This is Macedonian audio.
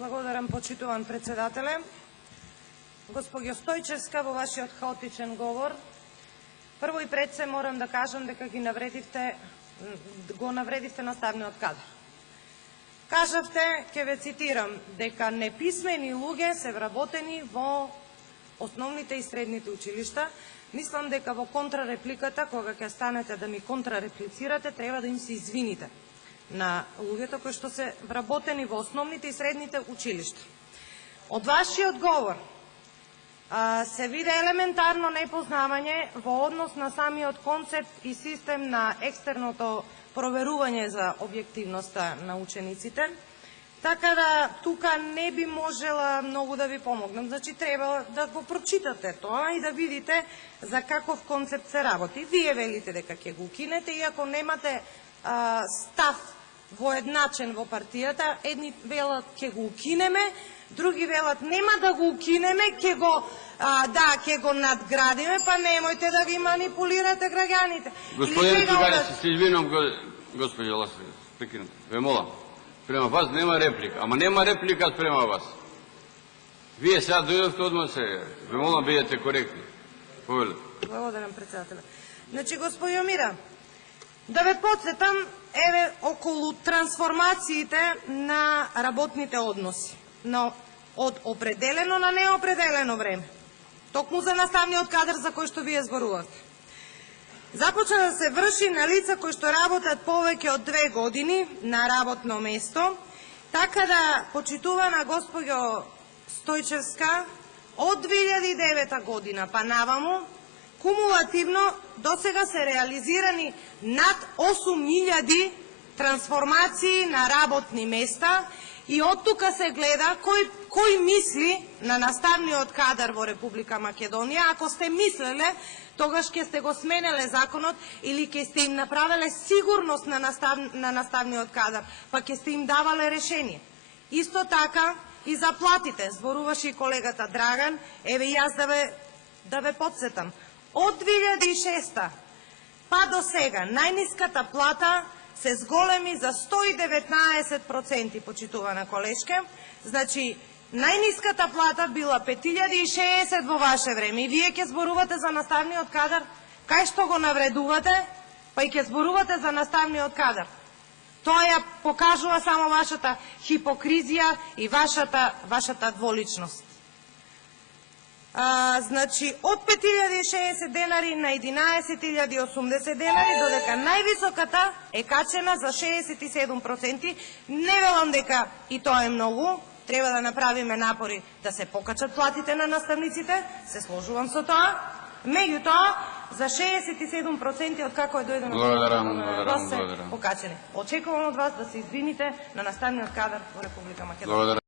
Благодарам, почитуван председателе. Госпоѓо Стојчевска, во вашиот хаотичен говор, прво и пред се морам да кажам дека го навредивте наставниот кадар. Кажавте, ќе ве цитирам, дека неписмени луѓе се вработени во основните и средните училишта. Мислам дека во контрарепликата, кога ќе станете да ми контрареплицирате, треба да им се извините на луѓето кои што се вработени во основните и средните училишта. Од вашиот говор се виде елементарно непознавање во однос на самиот концепт и систем на екстерното проверување за објективноста на учениците, така да тука не би можела многу да ви помогнам. Значи, треба да го прочитате тоа и да видите за каков концепт се работи. Вие велите дека ќе го укинете, иако немате став воедначен во партијата. Едни велат ќе го укинеме, други велат нема да го укинеме, ќе го надградиме, па немојте да ги манипулирате граѓаните. Господин Цигари, се извинувам, госпоѓо Ласовиќ, прекинете. Ве молам, према вас нема реплика, ама нема реплика спрема вас. Вие сега дојдовте одмah се, ве молам, бидете коректни. Повелете. Благодарам, председателе. Значи, госпоѓо Мира, да ве подсетам, еве, околу трансформациите на работните односи, од определено на неопределено време, токму за наставниот кадар за кој што вие зборувате. Започна да се врши на лица кои што работат повеќе од 2 години на работно место, така да, почитувана госпоѓо Стојчевска, од 2009 година па наваму, кумулативно досега се реализирани над 8.000 трансформации на работни места и од тука се гледа кој мисли на наставниот кадар во Република Македонија. Ако сте мислеле, тогаш ќе сте го сменеле законот или ќе сте им направеле сигурност на наставниот кадар, па ќе сте им давале решение. Исто така и за платите, зборуваше и колегата Драган, еве јас да ве подсетам. Од 2006 па до сега најниската плата се зголеми за 119%, почитувана колешке. Значи, најниската плата била 5060 во ваше време и вие ќе зборувате за наставниот кадар, кај што го навредувате, па и ќе зборувате за наставниот кадар. Тоа ја покажува само вашата хипокризија и вашата дволичност. Значи, од 5060 денари на 11.080 денари, додека највисоката е качена за 67%. Не велам дека и тоа е многу, треба да направиме напори да се покачат платите на наставниците, се сложувам со тоа, меѓутоа за 67% од како е дојдено Благодарам. покачени. Очекувам од вас да се извините на наставниот кадар во Република Македонија.